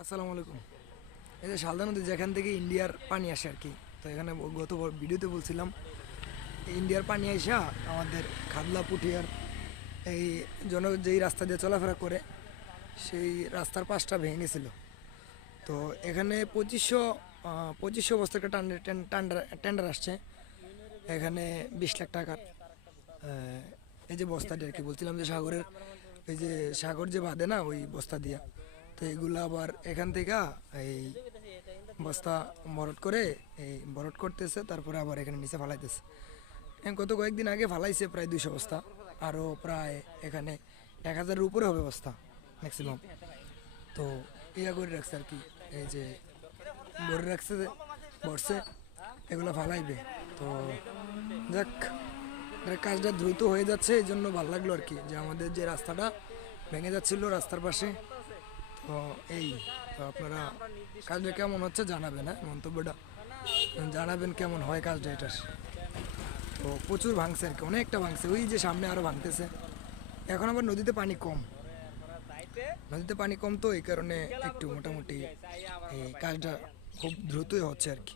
আসসালামু আলাইকুম। এই যে শালদা নদী যেখান থেকে ইন্ডিয়ার পানি আসে আর কি, তো এখানে গত ভিডিওতে বলছিলাম ইন্ডিয়ার পানি আইসা আমাদের খাদলা পুঠিয়ার এই যেই রাস্তা দিয়ে চলাফেরা করে সেই রাস্তার পাশটা ভেঙে গেছিল। তো এখানে 2500 বস্তা একটা টেন্ডার আসছে। এখানে 20 লাখ টাকার এই যে বস্তাটি আর কি, বলছিলাম যে সাগরের এই যে সাগর যে বাঁধে না ওই বস্তা দিয়া, তো এগুলো আবার এখান থেকে এই বস্তা ভরট করে এই ভরট করতেছে, তারপরে আবার এখানে নিচে ফালাইতেছে। গত কয়েকদিন আগে ফালাইছে প্রায় 200 বস্তা, আরও প্রায় এখানে 1000-এর উপরে হবে বস্তা ম্যাক্সিমাম। তো ইয়া করে রাখছে আর কি, এই যে ভরে রাখছে ভরছে, এগুলো ফালাইবে। তো যাক, কাজটা দ্রুত হয়ে যাচ্ছে, এই জন্য ভালো লাগলো আর কি, যে আমাদের যে রাস্তাটা ভেঙে যাচ্ছিল রাস্তার পাশে। তো এই তো আপনারা কাজটা কেমন হচ্ছে জানাবেন, হ্যাঁ মন্তব্যটা জানাবেন কেমন হয় কাজটা এটার। তো প্রচুর ভাঙছে আর কি, অনেকটা ভাঙছে, ওই যে সামনে আরও ভাঙতেছে। এখন আবার নদীতে পানি কম, তো এই কারণে একটু মোটামুটি এই কাজটা খুব দ্রুতই হচ্ছে আর কি।